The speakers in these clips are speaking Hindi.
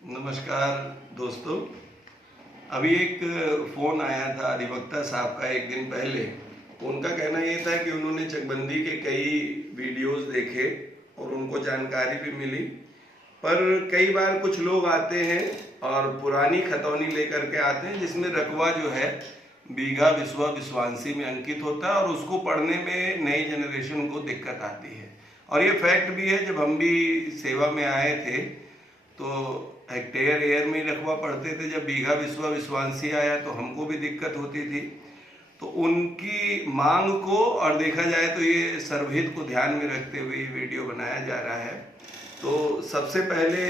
नमस्कार दोस्तों। अभी एक फ़ोन आया था अधिवक्ता साहब का एक दिन पहले। उनका कहना ये था कि उन्होंने चकबंदी के कई वीडियोस देखे और उनको जानकारी भी मिली, पर कई बार कुछ लोग आते हैं और पुरानी खतौनी लेकर के आते हैं जिसमें रकबा जो है बीघा बिस्वा बिस्वांसी में अंकित होता है और उसको पढ़ने में नई जनरेशन को दिक्कत आती है। और ये फैक्ट भी है, जब हम भी सेवा में आए थे तो हेक्टेयर एयर में रकबा पढ़ते थे। जब बीघा बिस्वा विश्वांसी आया तो हमको भी दिक्कत होती थी। तो उनकी मांग को और देखा जाए तो ये सर्वहित को ध्यान में रखते हुए ये वीडियो बनाया जा रहा है। तो सबसे पहले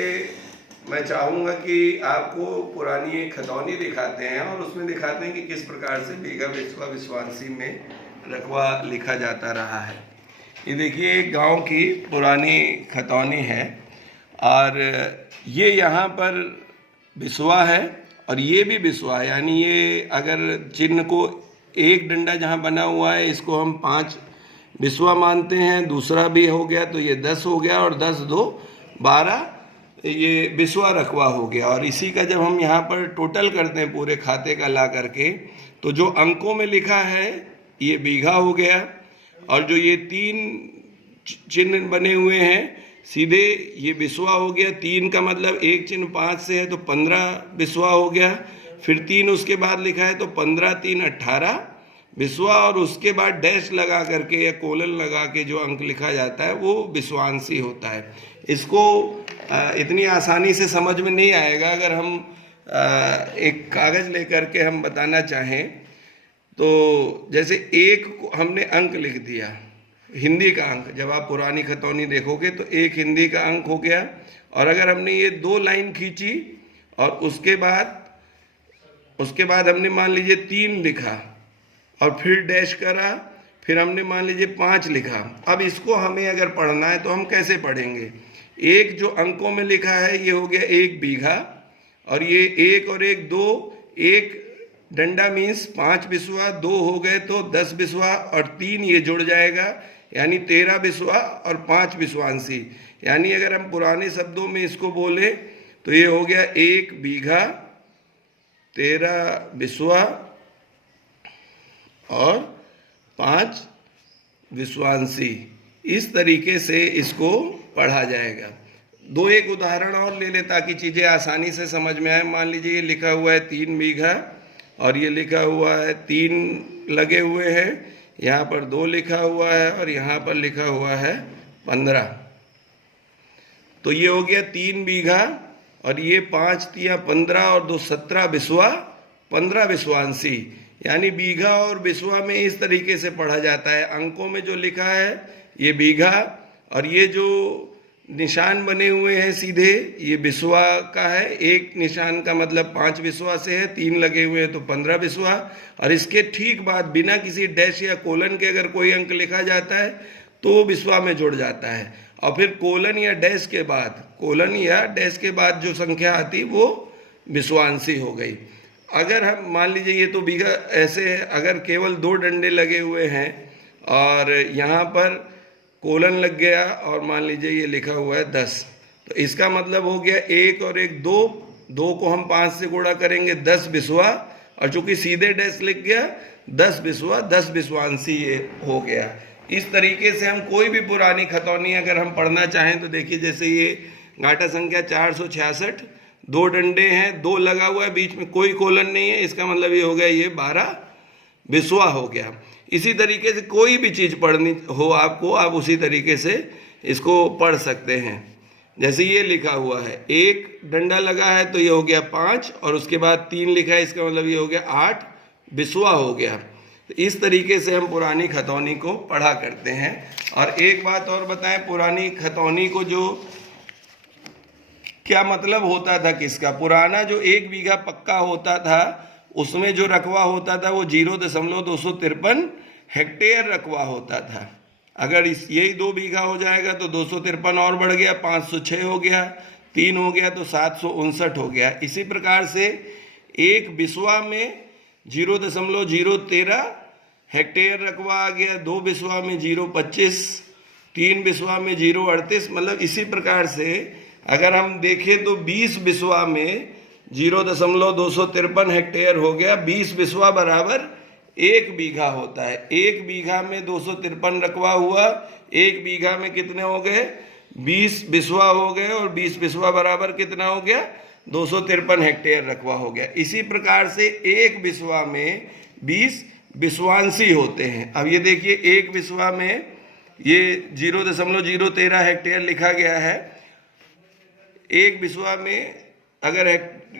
मैं चाहूँगा कि आपको पुरानी एक खतौनी दिखाते हैं और उसमें दिखाते हैं कि किस प्रकार से बीघा बिस्वा विश्वांसी में रकबा लिखा जाता रहा है। ये देखिए, एक गांव की पुरानी खतौनी है और ये यहाँ पर बिस्वा है और ये भी बिस्वा है। यानी ये अगर चिन्ह को एक डंडा जहाँ बना हुआ है इसको हम 5 बिस्वा मानते हैं, दूसरा भी हो गया तो ये 10 हो गया और 10 2 12 ये बिस्वा रकबा हो गया। और इसी का जब हम यहाँ पर टोटल करते हैं पूरे खाते का ला करके तो जो अंकों में लिखा है ये बीघा हो गया और जो ये 3 चिन्ह बने हुए हैं सीधे ये बिस्वा हो गया। 3 का मतलब एक चिन्ह 5 से है तो 15 बिस्वा हो गया। फिर 3 उसके बाद लिखा है तो 15 3 18 बिस्वा और उसके बाद डैश लगा करके या कोलन लगा के जो अंक लिखा जाता है वो बिस्वांसी होता है। इसको इतनी आसानी से समझ में नहीं आएगा। अगर हम एक कागज़ लेकर के हम बताना चाहें तो जैसे एक को हमने अंक लिख दिया, हिंदी का अंक। जब आप पुरानी खतौनी देखोगे तो एक हिंदी का अंक हो गया। और अगर हमने ये 2 लाइन खींची और उसके बाद हमने मान लीजिए 3 लिखा और फिर डैश करा, फिर हमने मान लीजिए 5 लिखा। अब इसको हमें अगर पढ़ना है तो हम कैसे पढ़ेंगे? एक जो अंकों में लिखा है ये हो गया 1 बीघा और ये 1 और 1 2, 1 डंडा मीन्स 5 बिस्वा, 2 हो गए तो 10 बिस्वा और 3 ये जुड़ जाएगा यानी 13 बिस्वा और 5 बिस्वांसी। यानी अगर हम पुराने शब्दों में इसको बोले तो ये हो गया 1 बीघा 13 बिस्वा और 5 विश्वांसी। इस तरीके से इसको पढ़ा जाएगा। 2-1 उदाहरण और ले ले ताकि चीज़ें आसानी से समझ में आए। मान लीजिए ये लिखा हुआ है 3 बीघा और ये लिखा हुआ है 3 लगे हुए हैं, यहाँ पर 2 लिखा हुआ है और यहाँ पर लिखा हुआ है 15। तो ये हो गया 3 बीघा और ये 5 तिया 15 और 2 17 बिस्वा, 15 बिस्वांसी। यानी बीघा और बिस्वा में इस तरीके से पढ़ा जाता है। अंकों में जो लिखा है ये बीघा और ये जो निशान बने हुए हैं सीधे ये बिस्वा का है। एक निशान का मतलब 5 बिस्वा से है, 3 लगे हुए हैं तो 15 बिस्वा। और इसके ठीक बाद बिना किसी डैश या कोलन के अगर कोई अंक लिखा जाता है तो बिस्वा में जुड़ जाता है। और फिर कोलन या डैश के बाद जो संख्या आती वो बिस्वांसी हो गई। अगर हम मान लीजिए ये तो बीघा ऐसे है, अगर केवल 2 डंडे लगे हुए हैं और यहाँ पर कोलन लग गया और मान लीजिए ये लिखा हुआ है 10, तो इसका मतलब हो गया 1 और 1 2, 2 को हम 5 से गुणा करेंगे 10 बिस्वा और चूंकि सीधे डैश लिख गया 10 बिस्वा 10 बिस्वांसी ये हो गया। इस तरीके से हम कोई भी पुरानी खतौनी अगर हम पढ़ना चाहें तो देखिए, जैसे ये घाटा संख्या 466, 2 डंडे हैं, 2 लगा हुआ है, बीच में कोई कोलन नहीं है, इसका मतलब ये हो गया ये 12 बिस्वा हो गया। इसी तरीके से कोई भी चीज़ पढ़नी हो आपको, आप उसी तरीके से इसको पढ़ सकते हैं। जैसे ये लिखा हुआ है 1 डंडा लगा है तो ये हो गया 5 और उसके बाद 3 लिखा है, इसका मतलब ये हो गया 8 बिस्वा हो गया। तो इस तरीके से हम पुरानी खतौनी को पढ़ा करते हैं। और एक बात और बताएं, पुरानी खतौनी को जो क्या मतलब होता था किसका? पुराना जो 1 बीघा पक्का होता था उसमें जो रकबा होता था वो 0.253 हेक्टेयर रकबा होता था। अगर यही 2 बीघा हो जाएगा तो 253 और बढ़ गया, 506 हो गया, 3 हो गया तो 759 हो गया। इसी प्रकार से 1 बिस्वा में 0.013 हेक्टेयर रकबा आ गया, 2 बिस्वा में 0.25, 3 बिस्वा में 0.38। मतलब इसी प्रकार से अगर हम देखें तो 20 बिस्वा में 0.253 हेक्टेयर हो गया। 20 बिस्वा बराबर 1 बीघा होता है। 1 बीघा में 253 रकबा हुआ। 1 बीघा में कितने हो गए? 20 बिस्वा हो गए, और 20 बिस्वा बराबर कितना हो गया? 253 हेक्टेयर रकबा हो गया। इसी प्रकार से 1 बिस्वा में 20 बिस्वांशी होते हैं। अब ये देखिए, 1 बिस्वा में ये 0.013 हेक्टेयर लिखा गया है। 1 बिस्वा में अगर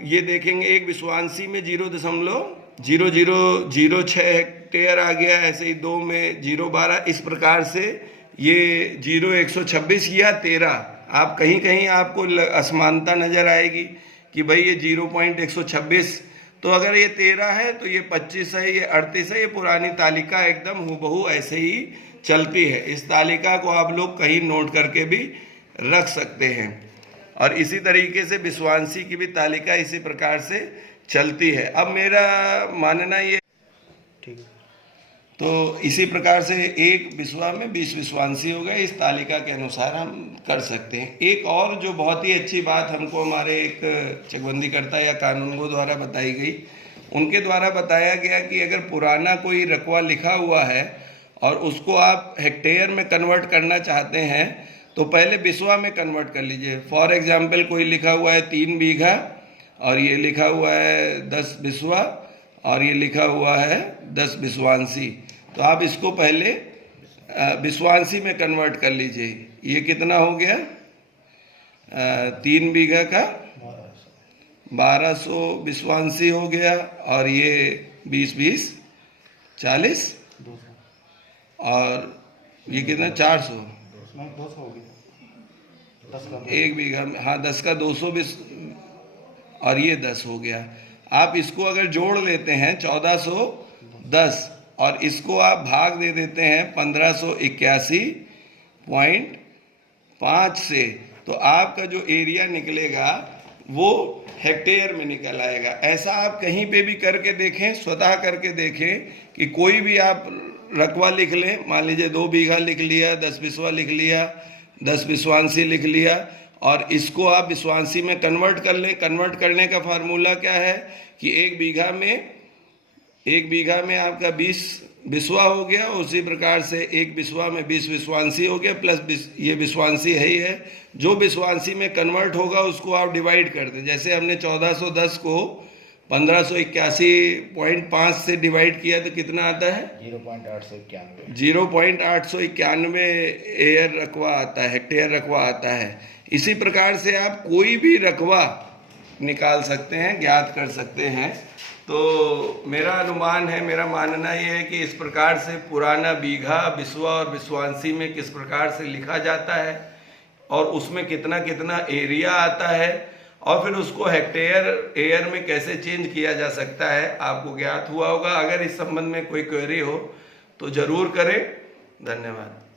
ये देखेंगे, 1 बिस्वांशी में 0.0006 हेक्टेयर आ गया। ऐसे ही 2 में 0.12, इस प्रकार से ये 0.126 या 13, आप कहीं कहीं आपको असमानता नजर आएगी कि भाई ये 0.126, तो अगर ये 13 है तो ये 25 है, ये 38 है। ये पुरानी तालिका एकदम हूबहू ऐसे ही चलती है। इस तालिका को आप लोग कहीं नोट करके भी रख सकते हैं। और इसी तरीके से बिस्वांशी की भी तालिका इसी प्रकार से चलती है। अब मेरा मानना ये, ठीक है, तो इसी प्रकार से 1 बिस्वा में 20 बिस्वांशी हो गए। इस तालिका के अनुसार हम कर सकते हैं। एक और जो बहुत ही अच्छी बात हमको हमारे एक चकबंदीकर्ता या कानूनगो द्वारा बताई गई, उनके द्वारा बताया गया कि अगर पुराना कोई रकबा लिखा हुआ है और उसको आप हेक्टेयर में कन्वर्ट करना चाहते हैं, तो पहले बिस्वा में कन्वर्ट कर लीजिए। फॉर एग्जाम्पल कोई लिखा हुआ है 3 बीघा, और ये लिखा हुआ है 10 बिस्वा, और ये लिखा हुआ है 10 बिस्वांशी। तो आप इसको पहले बिस्वांशी में कन्वर्ट कर लीजिए। ये कितना हो गया? 3 बीघा का 1200 बिस्वांशी हो गया, और ये 20 40, और ये कितना? 400 हो गया 1 बीघा में। हाँ, 10 का 200 और ये 10 हो गया। आप इसको अगर जोड़ लेते हैं 1410, और इसको आप भाग दे देते हैं 1581.5 से, तो आपका जो एरिया निकलेगा वो हेक्टेयर में निकल आएगा। ऐसा आप कहीं पे भी करके देखें, स्वतः करके देखें कि कोई भी आप रकबा लिख लें। मान लीजिए 2 बीघा लिख लिया, 10 बिस्वा लिख लिया, 10 बिस्वांशी लिख लिया, और इसको आप बिस्वांशी में कन्वर्ट कर लें। कन्वर्ट करने का फार्मूला क्या है कि 1 बीघा में आपका 20 बिस्वा हो गया। उसी प्रकार से 1 बिस्वा में 20 बिस्वांशी हो गया, प्लस ये बिस्वांशी है ही है। जो बिस्वांशी में कन्वर्ट होगा उसको आप डिवाइड कर दें। जैसे हमने 1410 को 1581.5 से डिवाइड किया तो कितना आता है? 0.891 एयर रकबा आता है, हेक्टेयर रकबा आता है। इसी प्रकार से आप कोई भी रकबा निकाल सकते हैं, ज्ञात कर सकते हैं। तो मेरा अनुमान है, मेरा मानना ये है कि इस प्रकार से पुराना बीघा, बिस्वा और बिस्वांशी में किस प्रकार से लिखा जाता है, और उसमें कितना कितना एरिया आता है, और फिर उसको हेक्टेयर एयर में कैसे चेंज किया जा सकता है, आपको ज्ञात हुआ होगा। अगर इस संबंध में कोई क्वेरी हो तो ज़रूर करें। धन्यवाद।